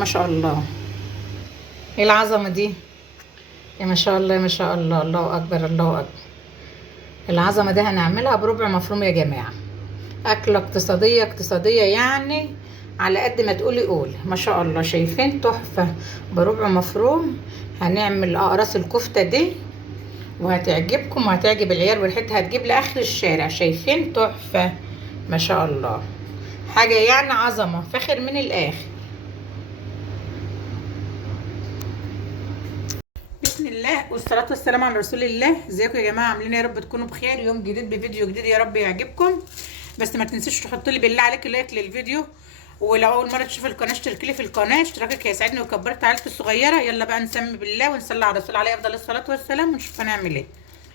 ما شاء الله. ايه العظمه دي؟ يا ما شاء الله، يا ما شاء الله، الله اكبر، الله اكبر. العظمه دي هنعملها بربع مفروم يا جماعه. اكله اقتصاديه اقتصاديه يعني، على قد ما تقولي قول. ما شاء الله، شايفين؟ تحفه. بربع مفروم. هنعمل اقراص الكفته دي وهتعجبكم وهتعجب العيال، وريحتها هتجيب لاخر الشارع. شايفين؟ تحفه. ما شاء الله. حاجه يعني عظمه، فاخر من الاخر. بسم الله والصلاة والسلام على رسول الله. ازيكم يا جماعة؟ عاملين يا رب تكونوا بخير. يوم جديد بفيديو جديد، يا رب يعجبكم. بس ما تنسوش تحطوا لي بالله عليك لايك للفيديو، ولو اول مرة تشوف القناة اشتركي لي في القناة. اشتراكك هيساعدني وكبرت عيلتي الصغيرة. يلا بقى نسمي بالله ونصلي على الرسول عليه افضل الصلاة والسلام ونشوف هنعمل ايه.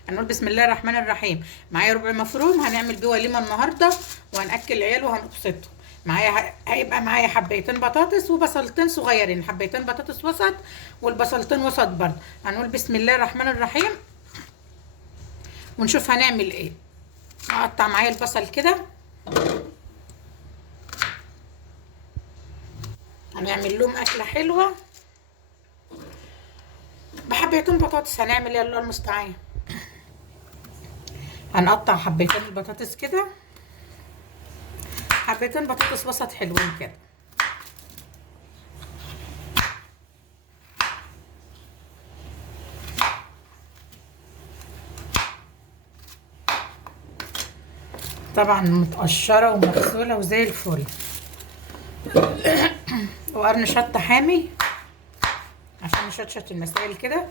هنقول بسم الله الرحمن الرحيم. معايا ربع مفروم هنعمل بيه وليمة النهاردة، وهنأكل العيال وهنبسطهم. هيبقى معايا حبيتين بطاطس وبصلتين صغيرين، حبيتين بطاطس وسط والبصلتين وسط برضه. هنقول بسم الله الرحمن الرحيم ونشوف هنعمل ايه. هقطع معايا البصل كده، هنعمل لهم اكله حلوه بحبيتين بطاطس. هنعمل ايه؟ الله المستعان. هنقطع حبيتين البطاطس كده، حبيتين بطاطس وسط حلوين كده. طبعا متقشره ومغسوله وزي الفل. وقرن شطه حامي عشان نشطشط المسائل كده.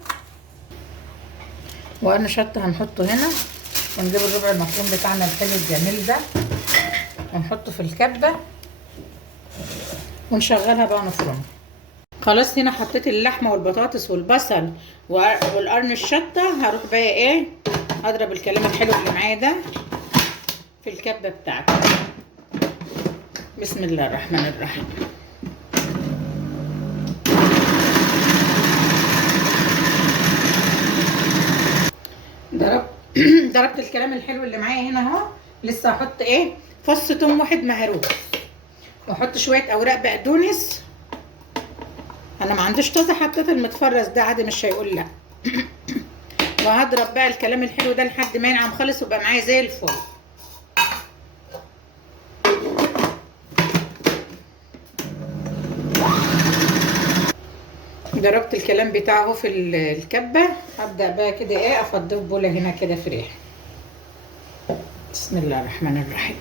وقرن شطه هنحطه هنا، ونجيب الربع المفروم بتاعنا الحلو الجميل ده ونحطه في الكبه ونشغلها بقى نفرمها. خلاص هنا حطيت اللحمه والبطاطس والبصل والقرن الشطه. هروح بقى ايه، اضرب الكلام الحلو اللي معايا ده في الكبه بتاعتي. بسم الله الرحمن الرحيم. ضربت الكلام الحلو اللي معايا هنا اهو. لسه هحط ايه، فص توم واحد مهروس، واحط شويه اوراق بقدونس. انا ما عنديش طازه، حطيت المتفرز ده عادي مش هيقول لا. وهضرب بقى الكلام الحلو ده لحد ما ينعم خالص ويبقى معايا زي الفل. ضربت الكلام بتاعه اهو في الكبه. هبدا بقى كده ايه، افضيه في بوله هنا كده فريح. بسم الله الرحمن الرحيم.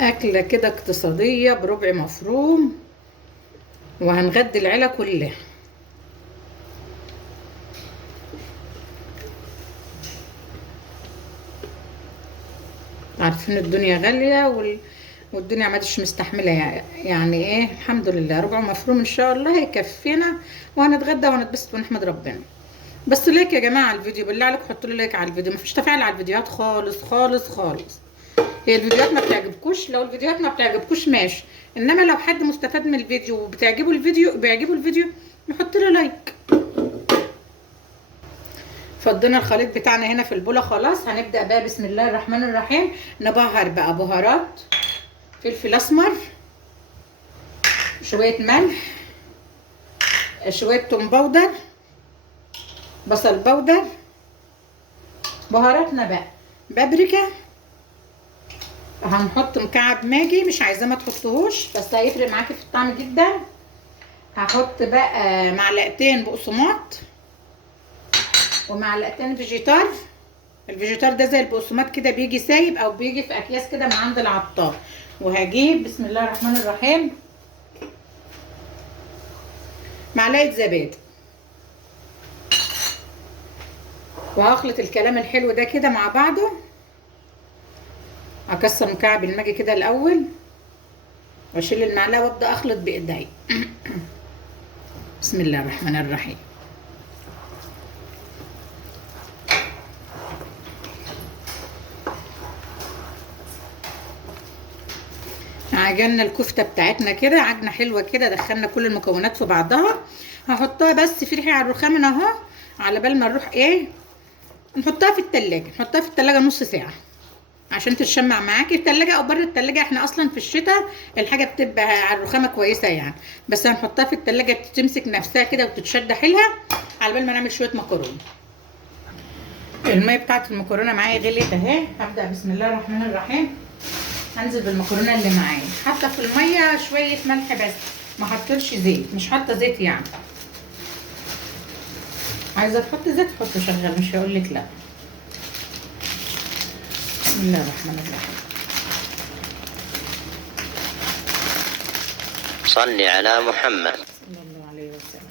اكله كده اقتصاديه بربع مفروم، وهنغدي العيله كلها. عارفين الدنيا غاليه والدنيا ما عادش مستحمله يعني ايه. الحمد لله ربع مفروم ان شاء الله هيكفينا، وهنتغدى وهنتبسط ونحمد ربنا. بس لايك يا جماعه على الفيديو، بالله عليكم حطوا لي لايك على الفيديو. مفيش تفاعل على الفيديوهات خالص خالص خالص. هي الفيديوهات ما بتعجبكوش، لو الفيديوهات ما بتعجبكوش ماشي، انما لو حد مستفاد من الفيديو وبتعجبه الفيديو بيعجبه الفيديو يحط لي لايك. فضينا الخليط بتاعنا هنا في البوله. خلاص هنبدا بقى بسم الله الرحمن الرحيم نبهر بقى بهارات، فلفل اسمر، شويه ملح، شويه توم باودر، بصل باودر، بهاراتنا بقى بابريكا. هنحط مكعب ماجي، مش عايزاه ما تحطوهوش بس هيفرق معاكي في الطعم جدا. هحط بقى معلقتين بقسماط ومعلقتين فيجيتار. الفيجيتار ده زي البقسماط كده، بيجي سايب او بيجي في اكياس كده من عند العطار. وهجيب بسم الله الرحمن الرحيم معلقه زبادي، وهخلط الكلام الحلو ده كده مع بعضه. اكسر مكعب الماجي كده الاول واشيل المعلقه وابدا اخلط بايدي. بسم الله الرحمن الرحيم. عجننا الكفته بتاعتنا كده عجنه حلوه كده، دخلنا كل المكونات في بعضها. هحطها بس في ريحه على الرخام اهو، على بال ما نروح ايه نحطها في التلاجة. نحطها في التلاجة نص ساعه. عشان تتشمع معاكي في التلاجة او بره التلاجة. احنا اصلا في الشتاء الحاجه بتبقى على الرخامه كويسه يعني، بس هنحطها في التلاجة تمسك نفسها كده وتتشد حيلها على بال ما نعمل شويه مكرونه. الميه بتاعت المكرونه معايا غليت اهي. هبدا بسم الله الرحمن الرحيم هنزل بالمكرونه اللي معايا. حاطه في الميه شويه ملح بس، ما حطيتش زيت، مش حاطه زيت يعني. عايزه تحط زيت حط شغال، مش هقول لك لا. بسم الله الرحمن الرحيم. صل على محمد صلى الله عليه وسلم.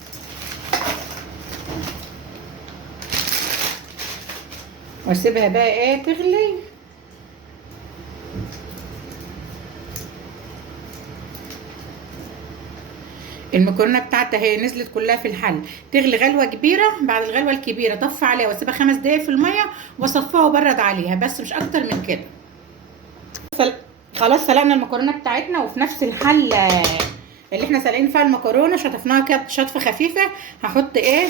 واسيبها بقى ايه تغلي. المكرونه بتاعتها هي نزلت كلها في الحل، تغلي غلوه كبيره. بعد الغلوه الكبيره طفي عليها واسيبها 5 دقايق في الميه واصفيها وبرد عليها، بس مش اكتر من كده. خلاص سلقنا المكرونه بتاعتنا، وفي نفس الحله اللي احنا سالقين فيها المكرونه شطفناها كده شطفه خفيفه. هحط ايه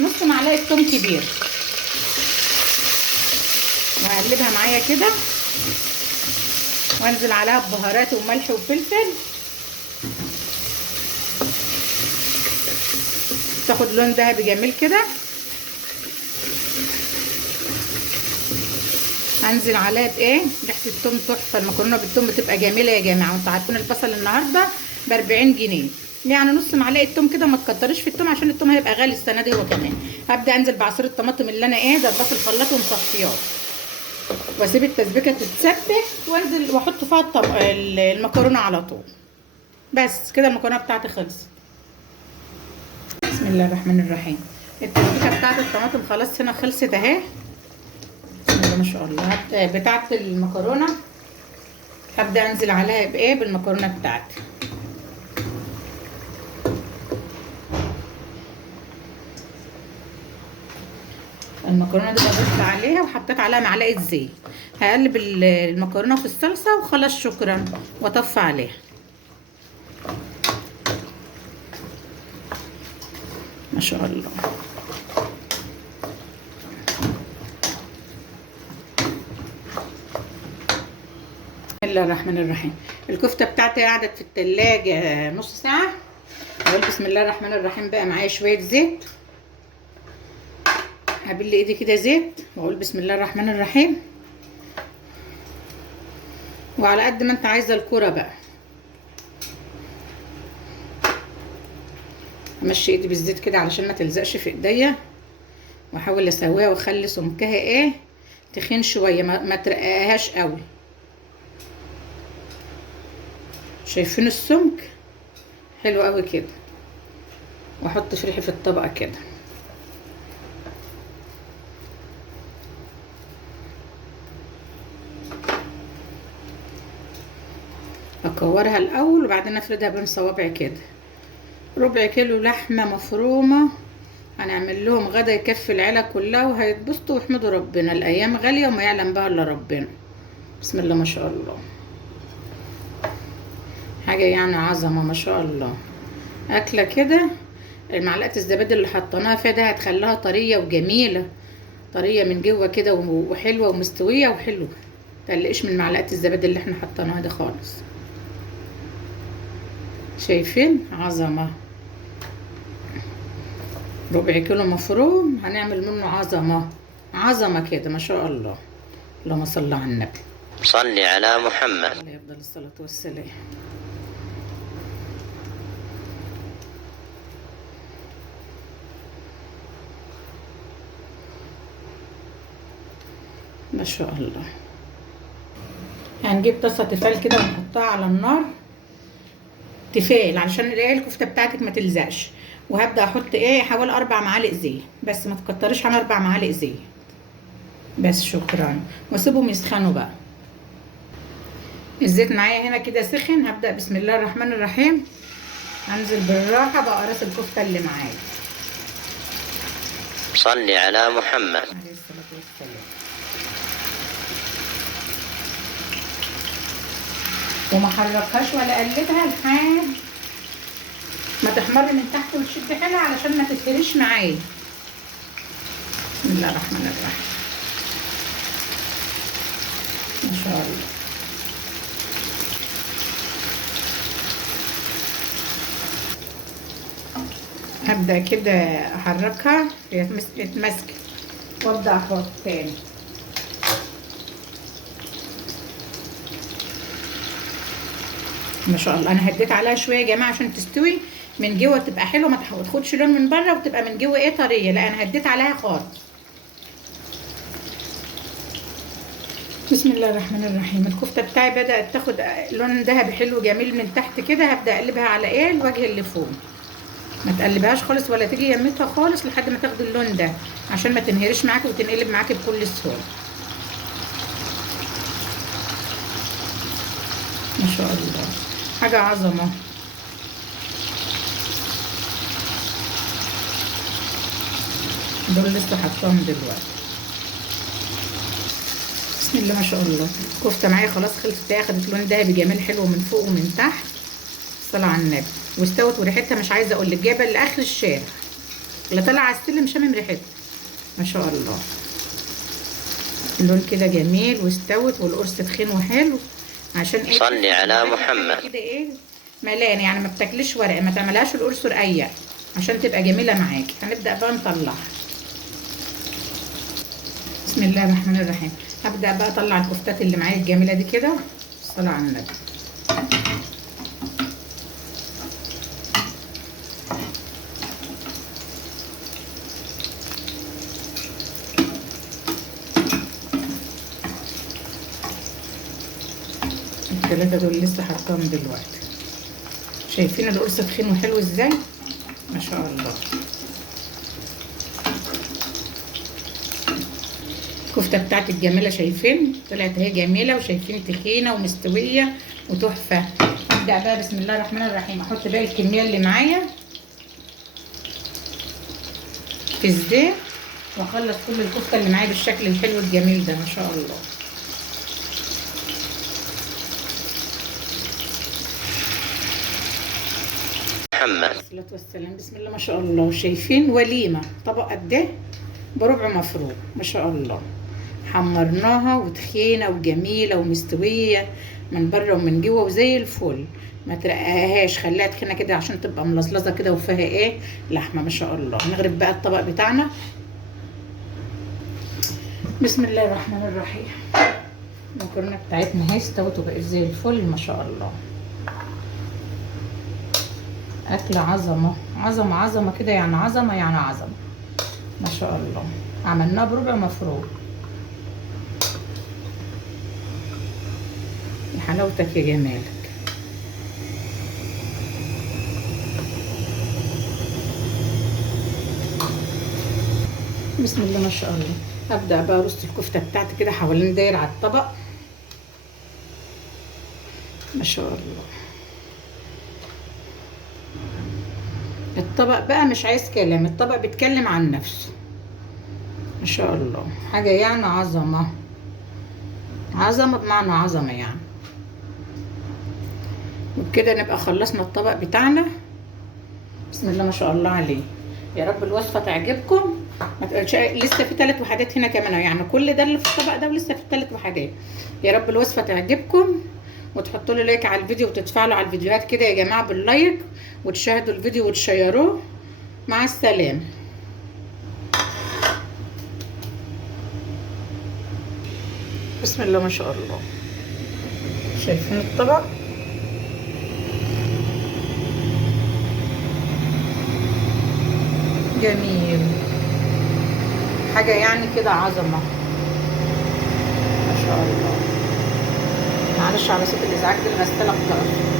نص معلقه ثوم كبير وهقلبها معايا كده، وانزل عليها ببهارات وملح وفلفل تاخد لون ذهبي جميل كده. هنزل عليها بايه ريحه الثوم تحفه. المكرونه بالثوم بتبقى جميله يا جماعه. وانتوا عارفين البصل النهارده ب 40 جنيه، يعني نص معلقه ثوم كده. ما تكتريش في الثوم عشان الثوم هيبقى غالي السنه دي هو كمان. هبدا انزل بعصير الطماطم اللي انا ضرباه في الخلاط ومصفياه، واسيب التسبيكه تتسبك وانزل واحط فيها المكرونه على طول. بس كده المكرونه بتاعتي خلصت. بسم الله الرحمن الرحيم. التسبيكه بتاعت الطماطم خلاص هنا خلصت اهي. بسم الله ما شاء الله. بتاعت المكرونه هبدا انزل عليها بايه بالمكرونه بتاعتي. المكرونه دي بضيف عليها وحطيت عليها معلقه زيت. هقلب المكرونه في الصلصه وخلاص شكرا، واطفي عليها. ما شاء الله. بسم الله الرحمن الرحيم. الكفته بتاعتي قعدت في التلاجة نص ساعه. اقول بسم الله الرحمن الرحيم. بقى معايا شويه زيت، هبل ايدي كده زيت واقول بسم الله الرحمن الرحيم. وعلى قد ما انت عايزه الكوره بقى. امشي ايدي بالزيت كده علشان ما تلزقش في ايديا، واحاول اسويها واخلي سمكها ايه تخين شويه، ما ترققهاش قوي. شايفين السمك حلو قوي كده. واحط فريحي في الطبق كده. اكورها الاول وبعدين افردها بين صوابعي كده. ربع كيلو لحمه مفرومه هنعمل لهم غدا يكفي العيله كلها، وهيتبسطوا ويحمدوا ربنا. الايام غاليه وما يعلم بها الا ربنا. بسم الله ما شاء الله. حاجه يعني عظمه ما شاء الله. اكله كده. معلقه الزبادي اللي حطيناها فيها ده هتخليها طريه وجميله، طريه من جوه كده وحلوه ومستويه وحلوه. متقلقش من معلقه الزبادي اللي احنا حطيناها دي خالص. شايفين عظمه. ربع كيلو مفروم هنعمل منه عظمه كده ما شاء الله. اللهم صل على النبي. صل على محمد عليه افضل الصلاه والسلام. ما شاء الله. هنجيب طاسه تيفال كده ونحطها على النار تيفال علشان الكفته بتاعتك ما تلزقش. وهبدا احط حوالي 4 معالق زيت بس، ما تكتريش عن 4 معالق زيت بس شكرا. واسيبهم يسخنوا بقى. الزيت معايا هنا كده سخن. هبدا بسم الله الرحمن الرحيم هنزل بالراحه بقراص الكفته اللي معايا. صل على محمد عليه الصلاه والسلام. وما حركهاش ولا قلبها لحد ما تحمر من تحت وتشد حيلها علشان ما تتهريش معايا. بسم الله الرحمن الرحيم. ما شاء الله. هبدأ كده احركها تتمسك وابدأ احط تاني. ما شاء الله. انا هديت عليها شويه يا جماعه عشان تستوي من جوه تبقى حلوه، ما تاخدش لون من بره وتبقى من جوه ايه طريه، لا انا هديت عليها خالص. بسم الله الرحمن الرحيم. الكفته بتاعي بدات تاخد لون ذهبي حلو جميل من تحت كده. هبدا اقلبها على ايه الوجه اللي فوق، ما تقلبهاش خالص ولا تيجي يمتها خالص لحد ما تاخد اللون ده عشان ما تنهرش معاكي وتنقلب معاكي بكل سهوله. ما شاء الله حاجه عظمه. دول لسه حطاهم دلوقتي. بسم الله ما شاء الله. الكفته معايا خلاص خلصت، اخدت لون دهبي جميل حلو من فوق ومن تحت. الصلاه على النبي. واستوت وريحتها مش عايزه اقول لك، جايبه لاخر الشارع اللي طالع على السلم شامم ريحتها. ما شاء الله. اللون كده جميل واستوت والقرص تخين وحلو. عشان ايه؟ صلي على محمد. كده ايه ملان يعني، ما بتاكلش ورق، ما تعملهاش القرص رقيق عشان تبقى جميله معاكي. هنبدا بقى نطلعها. بسم الله الرحمن الرحيم. هبدا بقى اطلع الكفتات اللي معايا الجميله دي كده. الصلاه على النبي. الثلاثه دول لسه حطاهم دلوقتي. شايفين القرص تخين وحلو ازاي؟ ما شاء الله. الكفته بتاعتي الجميله شايفين طلعت اهي جميله، وشايفين تخينه ومستويه وتحفه. ابدا بقى بسم الله الرحمن الرحيم احط باقي الكميه اللي معايا في الزيت واخلص كل الكفته اللي معايا بالشكل الحلو الجميل ده. ما شاء الله. محمد. الصلاة والسلام. بسم الله ما شاء الله. شايفين وليمه طبق قد ايه بربع مفروم. ما شاء الله. حمرناها وتخينه وجميله ومستويه من بره ومن جوه وزي الفل. ما ترققهاش، خليها تخينه كده عشان تبقى ملصلصه كده وفيها ايه لحمه. ما شاء الله. نغرف بقى الطبق بتاعنا. بسم الله الرحمن الرحيم. المكرونه بتاعتنا اهي استوت وبقت زي الفل. ما شاء الله. اكله عظمه عظمه عظمه كده، يعني عظمه يعني عظمه. ما شاء الله. عملناها بربع مفروم. يا حلاوتك يا جمالك. بسم الله ما شاء الله. ابدا بقى ارص الكفته بتاعتي كده حوالين داير على الطبق. ما شاء الله. الطبق بقى مش عايز كلام، الطبق بيتكلم عن نفسه. ما شاء الله. حاجه يعني عظمه عظمه بمعنى عظمه يعني. وبكده نبقى خلصنا الطبق بتاعنا. بسم الله ما شاء الله عليه. يا رب الوصفه تعجبكم. لسه في 3 وحدات هنا كمان، يعني كل ده اللي في الطبق ده ولسه في 3 وحدات. يا رب الوصفه تعجبكم وتحطوا لي لايك على الفيديو وتتفاعلوا على الفيديوهات كده يا جماعه باللايك، وتشاهدوا الفيديو وتشيروه. مع السلامه. بسم الله ما شاء الله. شايفين الطبق؟ جميل. حاجة يعني كده عظمة. ما شاء الله. معلش على صوت الإزعاج ده، الغسالة بتقف.